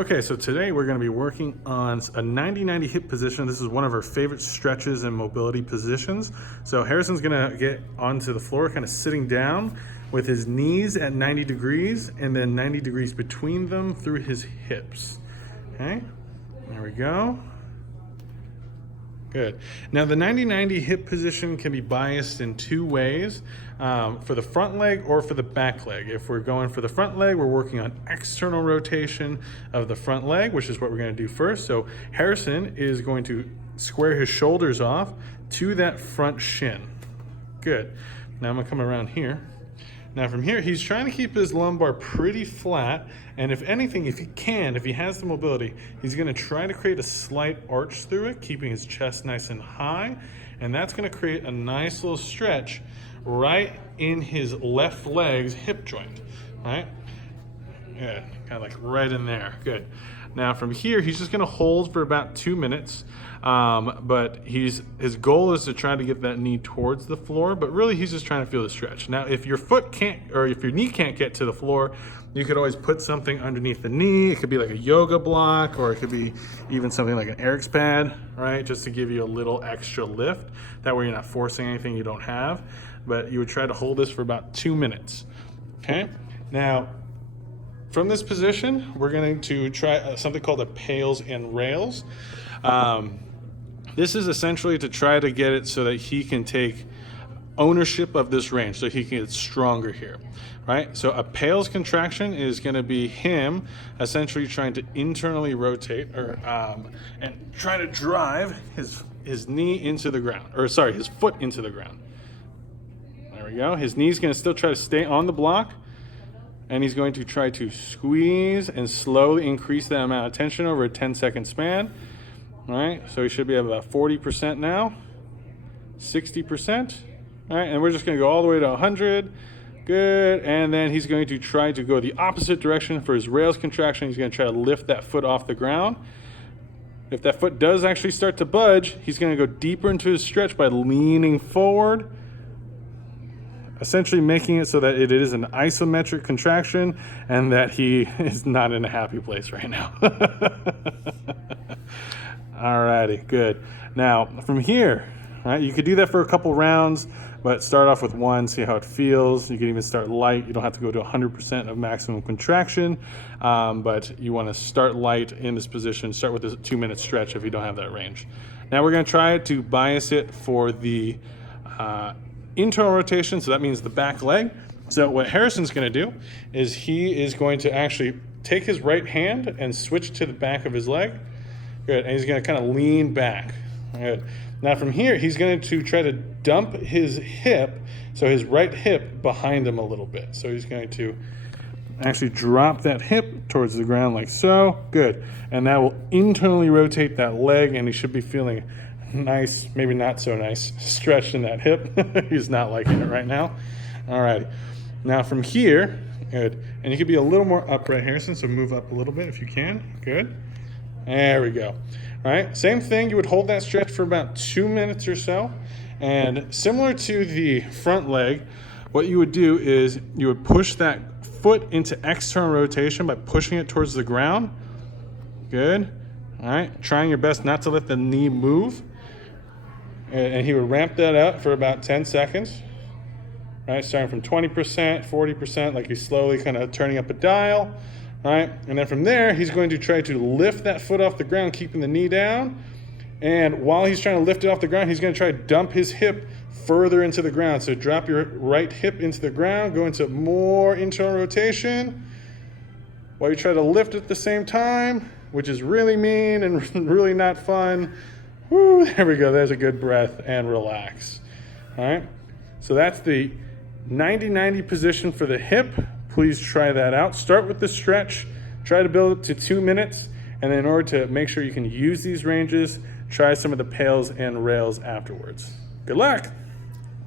Okay, so today we're going to be working on a 90-90 hip position. This is one of our favorite stretches and mobility positions. So Harrison's going to get onto the floor, kind of sitting down with his knees at 90 degrees and then 90 degrees between them through his hips. Okay, there we go. Good. Now the 90-90 hip position can be biased in two ways, for the front leg or for the back leg. If we're going for the front leg, we're working on external rotation of the front leg, which is what we're going to do first. So Harrison is going to square his shoulders off to that front shin. Good. Now I'm going to come around here. Now from here, he's trying to keep his lumbar pretty flat, and if anything, if he has the mobility, he's gonna try to create a slight arch through it, keeping his chest nice and high, and that's gonna create a nice little stretch right in his left leg's hip joint, right? Yeah, kind of like right in there, good. Now from here, he's just gonna hold for about 2 minutes, but his goal is to try to get that knee towards the floor, but really he's just trying to feel the stretch. Now, if your foot can't, or if your knee can't get to the floor, you could always put something underneath the knee. It could be like a yoga block, or it could be even something like an Eric's pad, right? Just to give you a little extra lift. That way you're not forcing anything you don't have, but you would try to hold this for about 2 minutes, okay? Now, from this position, we're going to try something called a PAILs and RAILs. This is essentially to try to get it so that he can take ownership of this range, so he can get stronger here, right? So a PAILs contraction is going to be him essentially trying to internally rotate, or and try to drive his knee into the ground, or sorry, his foot into the ground. There we go. His knee's going to still try to stay on the block, and he's going to try to squeeze and slowly increase the amount of tension over a 10-second span. All right, so he should be at about 40% now, 60%. All right, and we're just gonna go all the way to 100. Good, and then he's going to try to go the opposite direction for his rails contraction. He's gonna try to lift that foot off the ground. If that foot does actually start to budge, he's gonna go deeper into his stretch by leaning forward, essentially making it so that it is an isometric contraction and that he is not in a happy place right now. Alrighty, good. Now from here, right, you could do that for a couple rounds, but start off with one, see how it feels. You can even start light. You don't have to go to 100% of maximum contraction, but you want to start light in this position. Start with a 2-minute stretch if you don't have that range. Now we're going to try to bias it for the internal rotation, so that means the back leg. So what Harrison's going to do is he is going to actually take his right hand and switch to the back of his leg. Good, and he's going to kind of lean back. Good. Now from here, he's going to try to dump his hip, so his right hip behind him a little bit. So he's going to actually drop that hip towards the ground like so. Good, and that will internally rotate that leg, and he should be feeling nice, maybe not so nice, stretch in that hip. He's not liking it right now. All right, now from here, good, and you can be a little more upright, Harrison, so move up a little bit if you can. Good, there we go. All right, same thing, you would hold that stretch for about 2 minutes or so, and similar to the front leg, what you would do is you would push that foot into external rotation by pushing it towards the ground. Good, all right, trying your best not to let the knee move. And he would ramp that up for about 10 seconds, right? Starting from 20%, 40%, like he's slowly kind of turning up a dial, right? And then from there, he's going to try to lift that foot off the ground, keeping the knee down. And while he's trying to lift it off the ground, he's going to try to dump his hip further into the ground. So drop your right hip into the ground, go into more internal rotation, while you try to lift at the same time, which is really mean and really not fun. Woo, there we go. There's a good breath and relax. All right. So that's the 90-90 position for the hip. Please try that out. Start with the stretch. Try to build it to 2 minutes. And then in order to make sure you can use these ranges, try some of the PAILs and RAILs afterwards. Good luck.